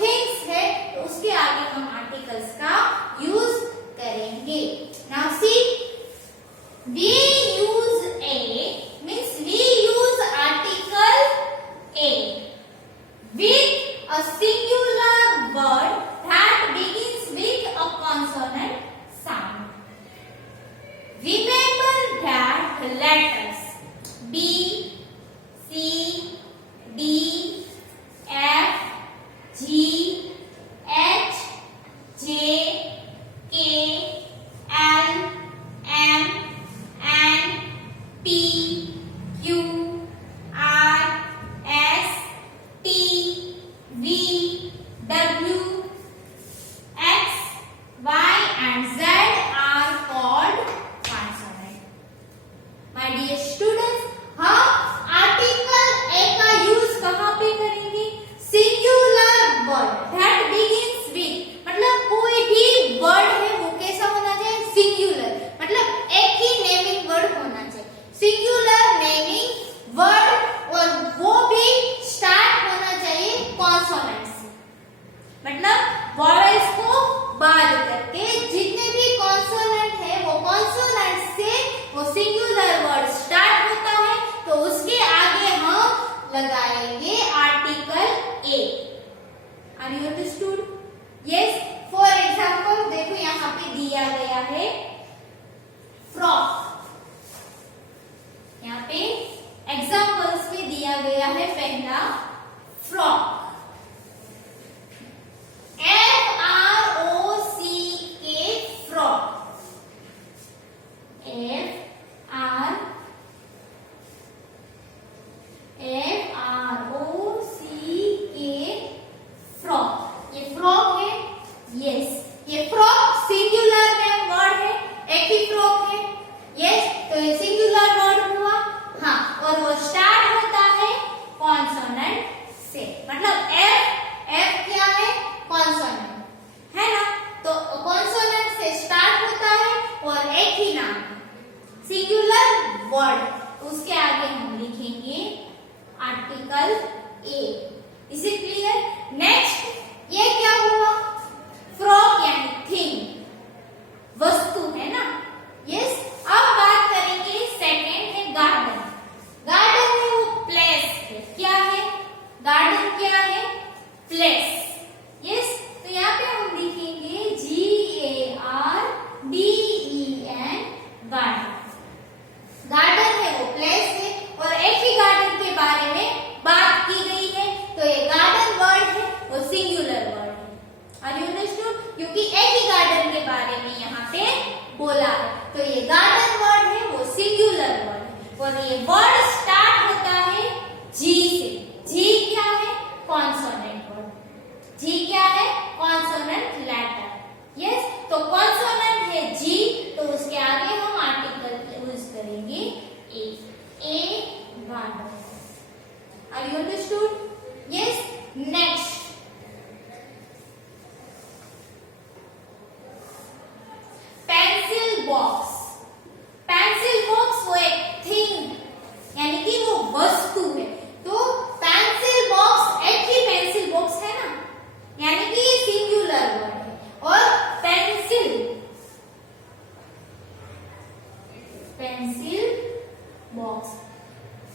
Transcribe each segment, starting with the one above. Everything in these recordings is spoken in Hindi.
थिंग्स है तो उसके आगे हम आर्टिकल्स का यूज करेंगे। Now see, we use a means we use article a with a singular word that begins with a consonant sound. Remember that the letters B, C, D, F, G, H, J, K, L, M, N, P, Q, R, S, T, V, W, X, Y and Z are called consonant. My dear students, हम आर्टिकल ए का यूज कहाँ पे करेंगे? Singular word that begins with, मतलब कोई भी वर्ड है वो कैसा होना चाहिए? सिंगुलर, मतलब एक ही नेमिंग वर्ड होना चाहिए, सिंगुलर नेमिंग वर्ड, और वो भी स्टार्ट होना चाहिए कॉन्सोनेंट से, मतलब वॉवेल्स को बाद करके जितने भी कॉन्सोनेंट है वो कॉन्सोनेंट से वो सिंगुलर वर्ड स्टार्ट होता है, तो उसके आगे हम लगाएंगे article a. Are you understood? Yes. For example देखो यहाँ पे दिया गया है फ्रॉक, यहाँ पे एग्जाम्पल्स में दिया गया है पहला frock, F-R-O-C-K frock, F-R-O-C-K frock, ये फ्रॉक है। यस, ये फ्रॉक सिंगुलर में वर्ड है, एक ही फ्रॉक है। यस, तो ये सिंगुलर वर्ड हुआ। हाँ, और वो स्टार्ट होता है कॉन्सोनेंट से, मतलब एफ क्या है? कॉन्सोनेंट है ना, तो कॉन्सोनेंट से स्टार्ट होता है और एक ही नाम सिंगुलर वर्ड, उसके आगे हम लिखेंगे article a. Is it clear? Next, ये क्या हुआ? फ्रॉक यानी थिंग, वस्तु है ना। यस, अब बात करेंगे सेकेंड है गार्डन। गार्डन है वो प्लेस है, क्या है? गार्डन क्या है? प्लेस। यस, तो यहाँ पे हम लिखेंगे G-A-R-D-E-N, गार्डन। गार्डन है वो प्लेस है, और एक ही गार्डन के बारे में बात की गई है, तो ये गार्डन वर्ड है वो सिंगुलर वर्ड है। Are you understood? क्योंकि एक ही गार्डन के बारे में यहाँ पे बोला है, तो ये गार्डन वर्ड है वो सिंगुलर वर्ड है, और ये वर्ड स्टार्ट होता है जी से। जी क्या है? Consonant word. जी क्या है? Consonant letter. यस, तो कॉन्सोनेंट है जी, तो उसके आगे हम आर्टिकल यूज करेंगे a garden. Are you understood? Yes. Next, pencil box. Pencil box वो एक थिंग यानी कि वो वस्तु है, तो पेंसिल बॉक्स एक ही पेंसिल बॉक्स है ना, यानी कि ये सिंगुलर वर्ड है। और pencil box,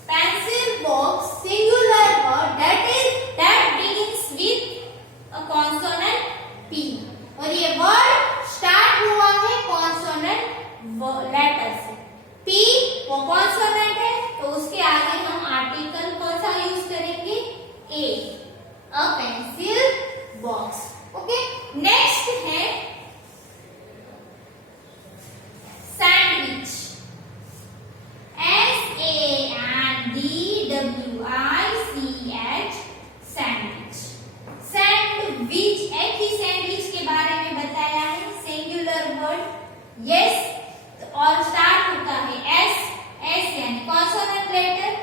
pencil box singular word that begins with a consonant P, और ये वर्ड स्टार्ट हुआ है कॉन्सोनेंट लेटर से। P वो कॉन्सोनेंट है, तो उसके आगे हम आर्टिकल कौन सा यूज करेंगे? A, a pencil box. Okay, next है सैंडविच। SANDWICH, sandwich. सैंडविच, एक ही सैंडविच के बारे में बताया है, सिंगुलर वर्ड। यस, और स्टार्ट होता है एस यानी कॉन्सोनेंट लेटर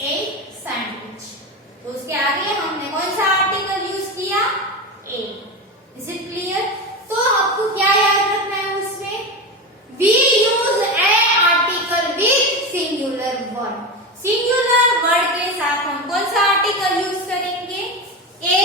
ए सैंडविच, तो उसके आगे हमने कौन सा आर्टिकल यूज किया? ए। Is it clear? तो आपको क्या याद रखना है उसमें? We use a article with singular word. Singular word के साथ हम कौन सा आर्टिकल यूज करेंगे? ए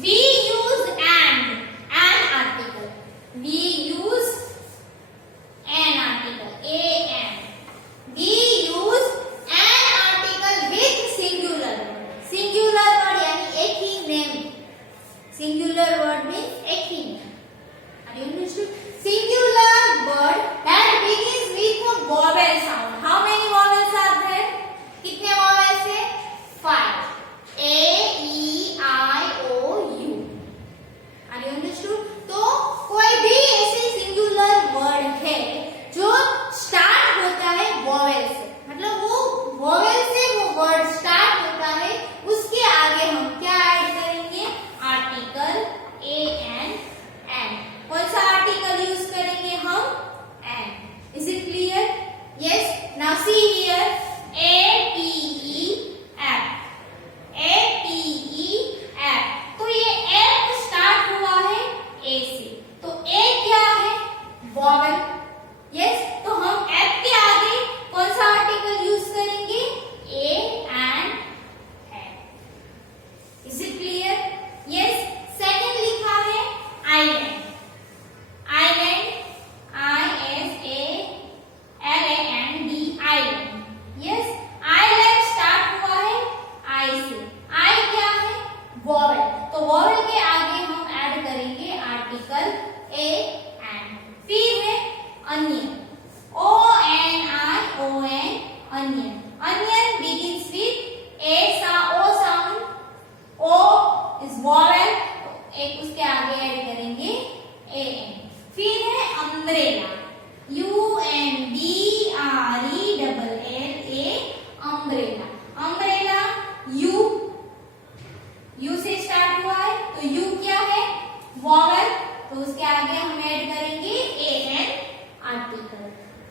we use an article. We use an article, an. We use an article with singular word. Singular word यानी एक ही name. Singular word means एक ही name. Are you understood? Singular word that begins with a vowel sound. How many vowels are there? कितने vowels है? 5. A, E, I, O, U. Are you understood? तो कोई भी ऐसे singular word है जो start होता है vowel से, मतलब वो vowel से वो word start होता है, उसके आगे हम क्या ऐड करेंगे? Article an. कौन सा आर्टिकल यूज करेंगे हम? an. Is it clear? Yes. Now see here. APE app. APE app. तो ये app स्टार्ट हुआ है A से, तो A क्या है? vowel. Yes. तो हम app के आगे कौन सा आर्टिकल यूज करेंगे? an. Is it clear? Yes. Second लिखा है island. Island, ISALAND, island. Yes, island start हुआ है I से. I क्या है? vowel. तो vowel के आगे हम ऐड करेंगे आर्टिकल an. फिर है onion. ONION, onion. Onion begins with O sound. O is vowel. एक उसके आगे ऐड करेंगे an. फिर है umbrella. UNDRELLA, umbrella. Umbrella U से स्टार्ट हुआ है, तो U क्या है? vowel. तो उसके आगे हम ऐड करेंगे an article.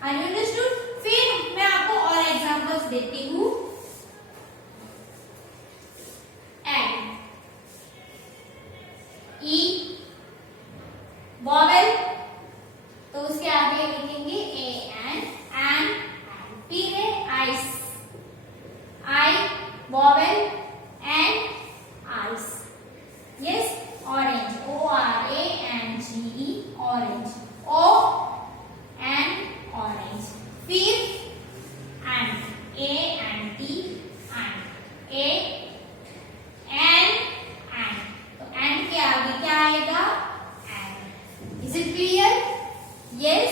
Are you understood? फिर मैं आपको और एग्जांपल्स देती हूँ. and, E vowel, तो उसके आगे लिखेंगे an. फिर है ice. I vowel and ice. Yes. Orange. ORANGE, orange. O and orange. फिर and ANT, and A and. तो and के आगे क्या आएगा? and. Is it clear? Yes.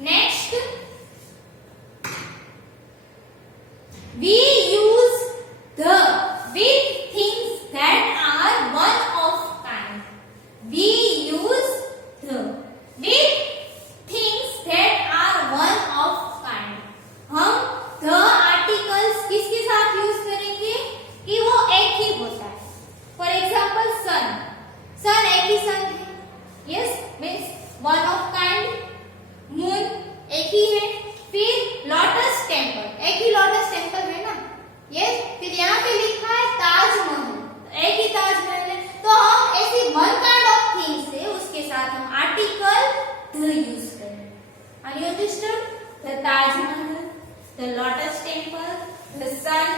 Next, we use the with things that are one of kind. We use the with things that are one of kind. हम the articles किसके साथ यूज करेंगे कि वो एक ही होता है? For example, sun. sun एक ही sun है. Yes, means one of kind. moon एक ही है. फिर lotus temple, एक ही lotus temple है ना. Yes. फिर यहाँ पे लिखा है ताजमहल, एक ही ताजमहल है. तो हम ऐसी one kind of things से उसके साथ हम आर्टिकल the यूज करेंगे. Are you understood? The Taj Mahal, the lotus temple, the sun,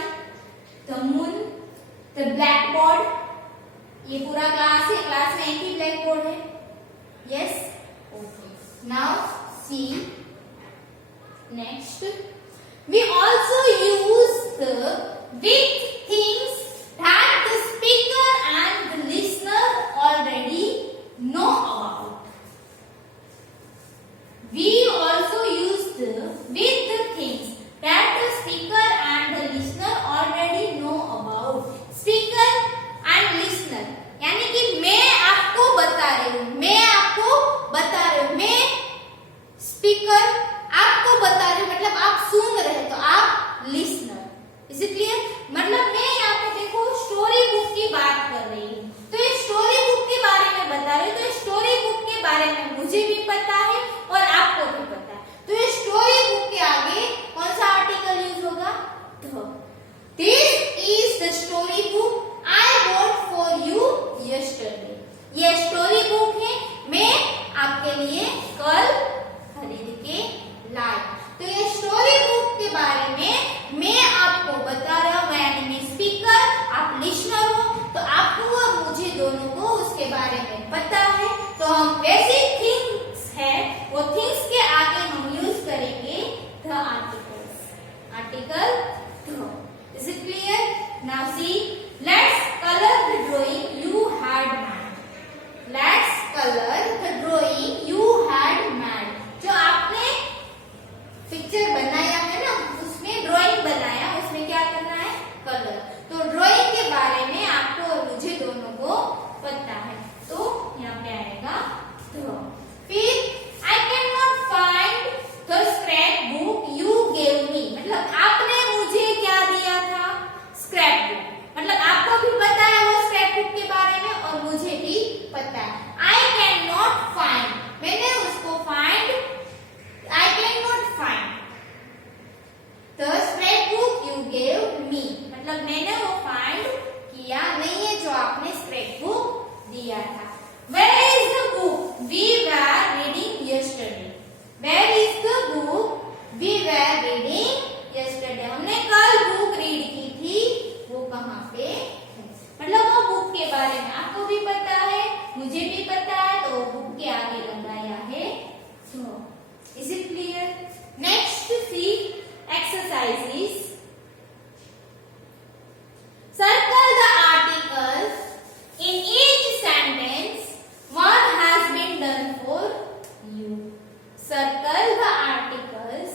the moon, the blackboard. ये पूरा क्लास है, क्लास में एक ही ब्लैक बोर्ड है. Yes. Okay. Now see. Next, we also use the with things that the speaker and the listener already know about. We also use the with the things that the speaker and the listener already know about. Speaker and listener यानी कि मैं आपको बता रही हूँ, मैं स्पीकर आपको बता रही हूँ, मतलब आप सुन रहे, तो आप लिसनर. Is it clear? मतलब मैं यहाँ पे देखो स्टोरी बुक की बात कर रही हूँ, तो ये स्टोरी बुक के बारे में बता रही हूँ, तो ये स्टोरी बुक के बारे में मुझे भी पता है और आपको भी पता है. तो ये स्टोरी बुक के आगे कौन सा आर्टिकल यूज होगा? This is the story book I bought for you yesterday. ये स्टोरी बुक है, मैं आपके लिए कल खरीद के लाई. तो ये स्टोरी बुक के बारे में मैं आपको बता रहा हूँ. मैं स्पीकर, आप लिसनर हो, तो Now see, let's color the drawing you had made. Let's color the drawing you had made. जो आपने पिक्चर बनाया है ना, उसमें ड्राइंग बनाया, उसमें क्या करना है? कलर। तो ड्राइंग के बारे में आपको और मुझे दोनों को पता है, तो यहाँ पे आएगा ड्रॉ। फिर I cannot find the scrapbook you gave me, मतलब आपने मुझे क्या दिया था? Scrap book. मतलब आपको भी पता है वो स्क्रैप बुक के बारे में और मुझे भी पता है। I cannot find, मैंने उसको find, I cannot find the scrapbook you gave me, मतलब मैंने वो find किया नहीं है जो आपने स्क्रैप बुक दिया था। Where is the book we were reading yesterday? Where is the book we were reading yesterday? हमने कल बुक रीड की थी, वो कहाँ पे है? मतलब वो बुक के बारे में आपको भी पता है, मुझे भी पता है, तो वो बुक के आगे लगाया है so. Is it clear? Next see exercises. Circle the articles in each sentence one has been done for you. Circle the articles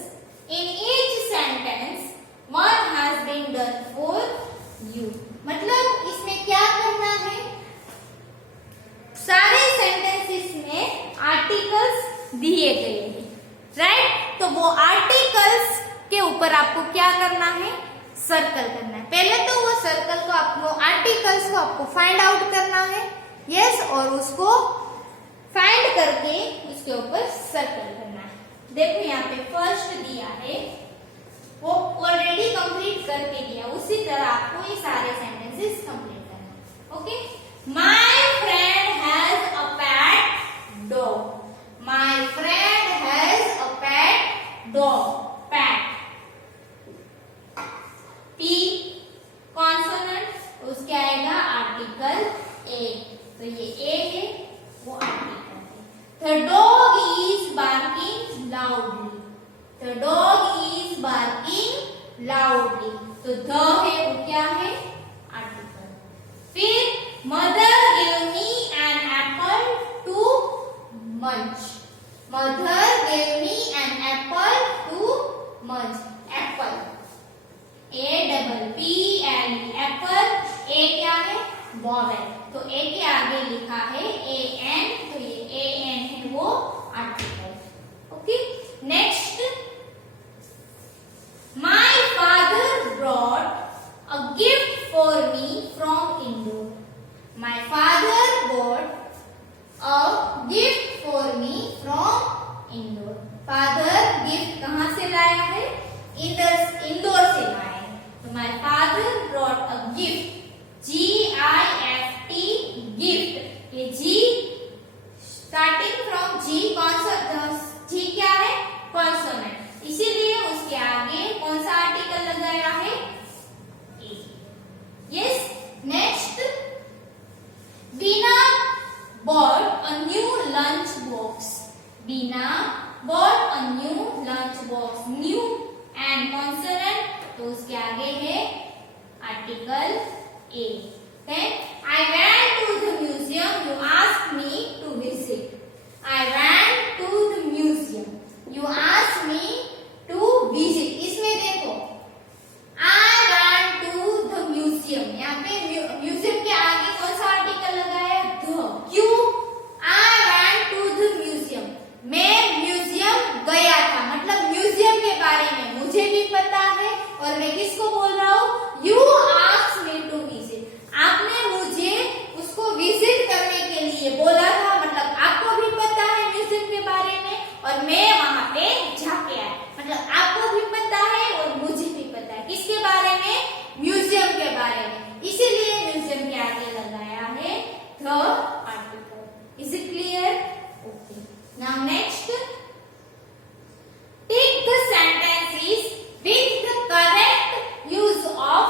in each sentence one has been done for you. मतलब इसमें क्या करना है? सारे सेंटेंसेस में आर्टिकल्स दिए गए हैं, राइट? तो वो आर्टिकल्स के ऊपर आपको क्या करना है? सर्कल करना है। पहले तो वो सर्कल को आपको, आर्टिकल्स को आपको फाइंड आउट करना है, यस, और उसको फाइंड करके उसके ऊपर सर्कल करना है। देखो यहाँ पे फर्स्ट दिया है, वो ऑलरेडी कंप्लीट करके दिया, उसी तरह आपको ये सारे सेंटेंसेस कंप्लीट करना है। Okay, my friend has a pet dog. My friend has a pet dog. Pet P consonant, उसके आएगा आर्टिकल ए, तो ये ए है, वो आर्टिकल है। The dog is barking loudly. The dog is barking loudly. तो the है वो क्या है? आर्टिकल। फिर mother gave me an apple to munch. Mother gave me an apple to munch. Apple. A-double-P-L-E, apple. A क्या है? वॉवेल, तो ए के आगे लिखा है A-N, तो ये A-N है वो article. Okay, next, my father brought a gift for me from Indore. My father brought a gift for me from Indore. Father gift कहाँ से लाया है? इंदौर से लाया है। तो my father brought a gift, G-I-F-T, gift. ये G स्टार्टिंग फ्रॉम G, कौन सा G क्या है? कॉन्सोनेंट, इसीलिए उसके आगे कौन सा आर्टिकल लगाया है? A. Yes, next, Beena bought a new lunch box. Beena bought a new lunch box. New and consonant, तो उसके आगे है article A. Then I ran to the museum you asked me to visit. I ran to the museum you asked me to visit. इसमें देखो I ran to the museum, यहाँ पे म्यूजियम के आगे कौन सा आर्टिकल लगाया? The. क्यों? I ran to the museum, मैं म्यूजियम गया था, मतलब म्यूजियम के बारे में मुझे भी पता है और मैं किसको बोल रहा हूँ? You asked me to visit. आपने मुझे उसको विजिट करने के लिए बोला था, मतलब आपको भी पता है म्यूजियम के बारे में और मैं वहां पे जाके आया, मतलब आपको भी पता है और मुझे भी पता है किसके बारे में? म्यूजियम के बारे में, इसीलिए म्यूजियम के आगे लगाया है the article. Is it clear? Okay, now next, tick the sentences with the correct use of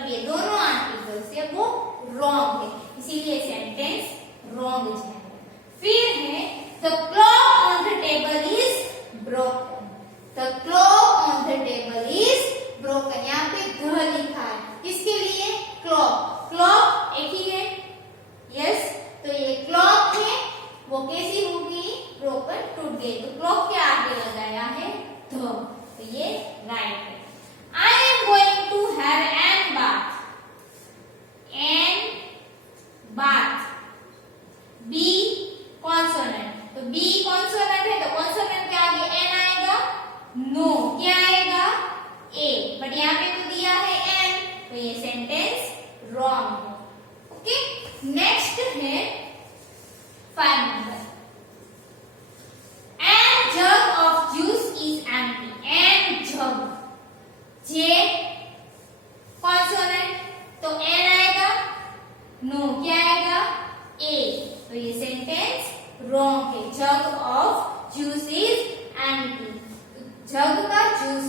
मतलब ये दोनों आर्टिकल्स है वो रॉन्ग है, इसीलिए सेंटेंस रॉन्ग है। फिर है the clock on the table is broken. The clock on the table is broken, यहाँ पे ध लिखा है, किसके लिए? क्लॉक। क्लॉक एक ही है, यस, तो ये क्लॉक है वो कैसी होगी? ब्रोकन, टूट गई। तो क्लॉक के आगे लगाया है ध, तो ये राइट है। I am going to have an bath. An bath. B consonant. तो B consonant है तो consonant के आगे N आएगा? No. क्या आएगा? A. बट यहाँ पे तो दिया है N, तो ये सेंटेंस रॉन्ग है। ओके, नेक्स्ट है 5 number. An jug of juice is empty. An jug. J consonant, तो N आएगा? नो, क्या आएगा? A, तो ये सेंटेंस रॉन्ग है। जग ऑफ जूस इज एम्प्टी। जग का जूस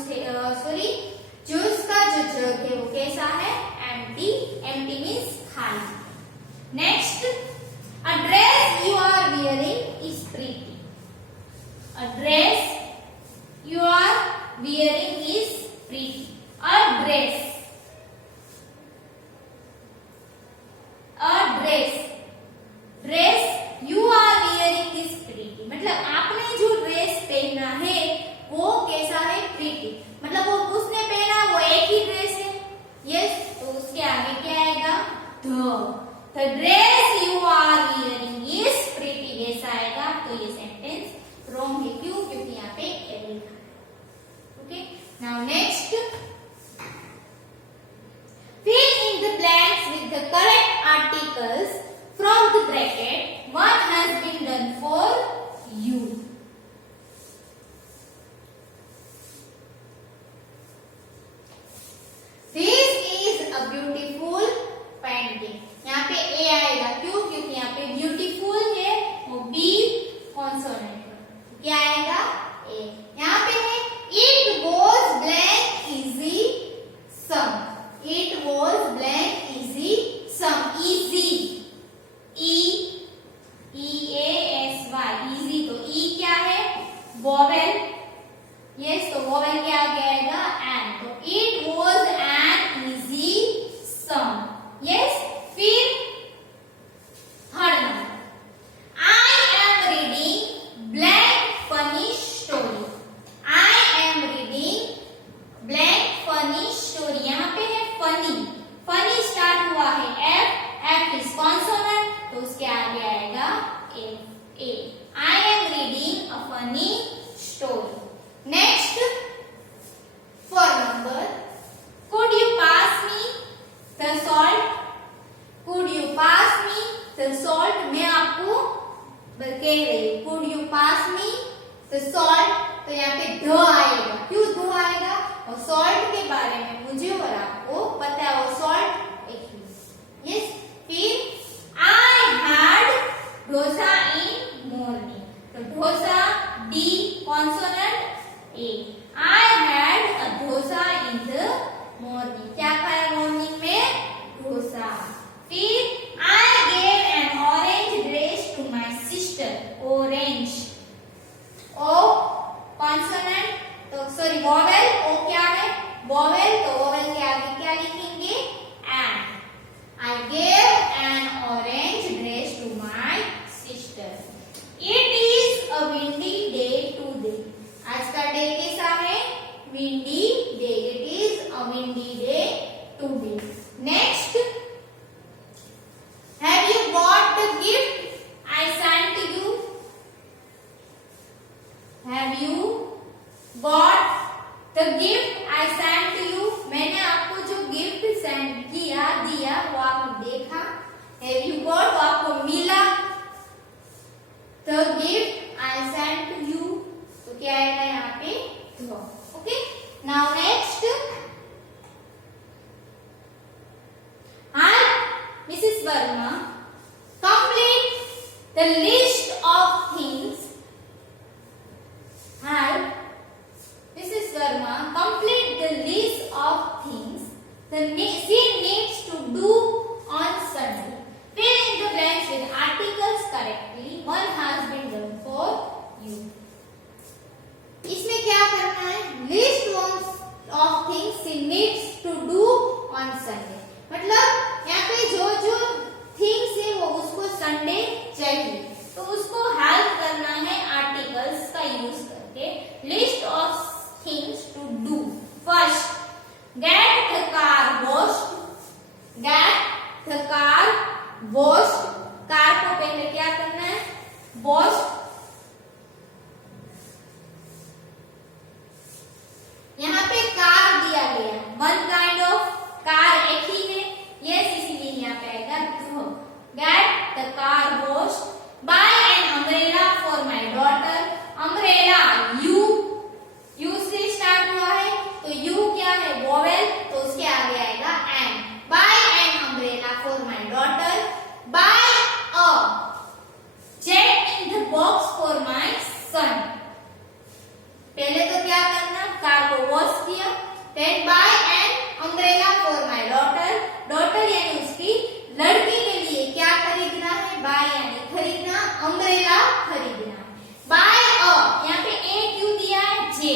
जूस का जो जग है वो कैसा है? एम्प्टी। एम्प्टी मीन्स खाली। Next, a dress you are wearing is pretty. A dress you are wearing is pretty. A dress, a dress, dress you are wearing is pretty, मतलब आपने जो ड्रेस पहना है वो कैसा है? प्रीटी। मतलब वो उसने पहना वो एक ही ड्रेस है, यस, तो उसके आगे क्या आएगा? the dress you are wearing is pretty, ऐसा आएगा, तो ये सेंटेंस रॉन्ग है। क्यों? क्योंकि यहाँ पे ए लिखा है। Okay, now next, fill in the blanks with the correct articles from the bracket. One has been done for you. This is a beautiful painting. यहाँ पे A आएगा, क्यों? क्योंकि यहाँ पे beautiful है, वो B consonant है, क्या आएगा? A। यहाँ पे है it was blank easy sum. It was blank easy sum. Easy, E-A-S-Y, easy, तो E क्या है? वोवेल, यस, तो वोवेल के आगे आएगा एन, तो it was an easy sum, yes. फिर third number, I am reading blank funny story. I am reading blank funny story. यहाँ पे है फनी, फनी स्टार्ट हुआ है F, F इज कॉन्सोनेंट, तो उसके आगे आएगा A। I am reading a funny story. Next, 4 number, could you pass me the salt? Could you pass me the salt? मैं आपको कह रही हूँ, could you pass me the salt? तो यहाँ पे ध आएगा, क्यों ध आएगा? और सॉल्ट के बारे में मुझे और आपको पता है, वो सॉल्ट एक ही। यस, फिर I had dosa in morning, तो dosa D consonant A। I had a dosa in the morning, क्या खाया मॉर्निंग में? डोसा। फिर I gave an orange dress to my sister. Orange, O consonant, तो सॉरी वोवेल, ओ क्या है? वोवेल, तो वोवेल के आगे क्या लिखेंगे? N. I gave an orange dress to my sister. It is a windy day today. आज का डे कैसा है? windy day. It is a windy day today. Next, have you got the gift I sent you? Have you got the gift I sent to you? मैंने आपको जो गिफ्ट सेंड किया, दिया, वो आपने देखा। Have you got, वो आपको मिला। The gift I sent to you, तो क्या आएगा यहाँ पे? Okay, now next, Hi, Mrs. Verma, complete the list of things. Hi, Mrs. Verma, complete the list of things. She on Sunday। मतलब यहाँ पे जो जो थिंग्स है वो उसको संडे चाहिए, तो उसको हेल्प करना है आर्टिकल्स का यूज करके। List of things to do. First, get the car washed. Get the car washed. Car को पहले क्या करना है? वॉश। यहाँ पे कार दिया गया, वन काइंड ऑफ कार एक ही है, यस, इसीलिए यहाँ पे आएगा the. Get the car washed. Buy an umbrella for my daughter. Umbrella U से स्टार्ट हुआ है, तो यू क्या है? वोवेल, तो उसके आगे आएगा an. Buy an umbrella for my daughter. Buy a jet in the box for my son. पहले तो क्या करना? कार को वॉश किया। Then buy an umbrella for my daughter. Daughter यानी उसकी लड़की के लिए क्या खरीदना है? बाय यानी खरीदना, अम्ब्रेला खरीदना। बाय अ, यहाँ पे ए क्यों दिया है? जे।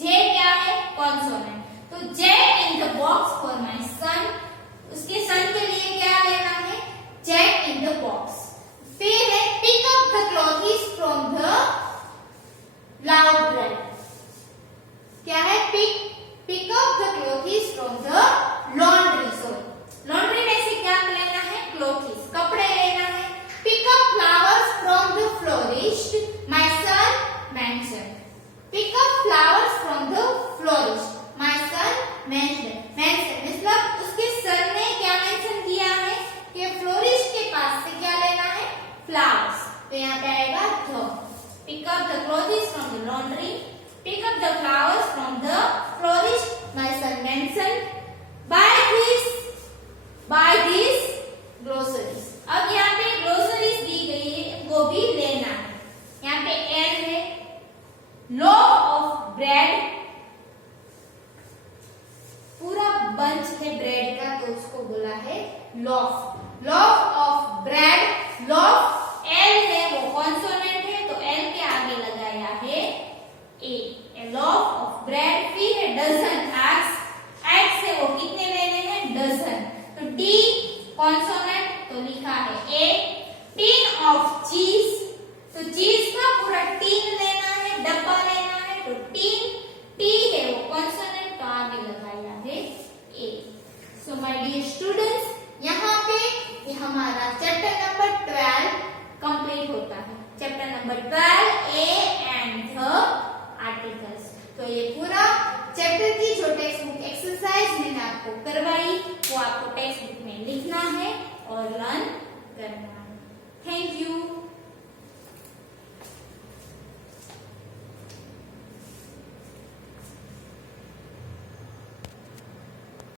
जे क्या है? कॉन्सोनेंट। तो jet in the box for my son, उसके सन के लिए क्या लेना है? Jet in the box. फिर है pick up the clothes from the laundry. क्या है? Pick up the clothes from the laundry. Sorry, laundry में से क्या लेना है? क्लॉथ्स, कपड़े लेना है। Pick up flowers from the florist, my son mention. Pick up flowers from the florist, my son mention. मतलब उसके सर ने क्या मेंशन किया है कि फ्लोरिस्ट के पास से क्या लेना है? फ्लावर्स। तो यहाँ पे आएगा the. Pick up the clothes from the laundry. Pick up the flowers from the florist, my son mentioned. Buy these groceries. अब यहाँ पे groceries दी गई है, वो भी लेना है। यहाँ पे L है, loaf of bread, पूरा बंच है ब्रेड का, तो उसको बोला है loaf। loaf of bread, loaf L है, वो कॉन्सोनेंट है, तो L के आगे लगाया है a loaf of bread। फिर है डजन, एक्स से वो कितने लेने हैं? डजन। तो D कॉन्सोनेंट, तो लिखा है a। टीन ऑफ चीज, तो चीज का पूरा टीन लेना है, डब्बा लेना है, तो टीन, टी है वो कॉन्सोनेंट, तो आगे लगाया है a। So my dear students, यहाँ पे हमारा चैप्टर नंबर 12 कंप्लीट होता है। Chapter number 12 a and the articles. तो ये पूरा चैप्टर की जो टेक्स्ट बुक एक्सरसाइज मैंने आपको करवाई, वो आपको टेक्स्ट बुक में लिखना है और लर्न करना है। Thank you.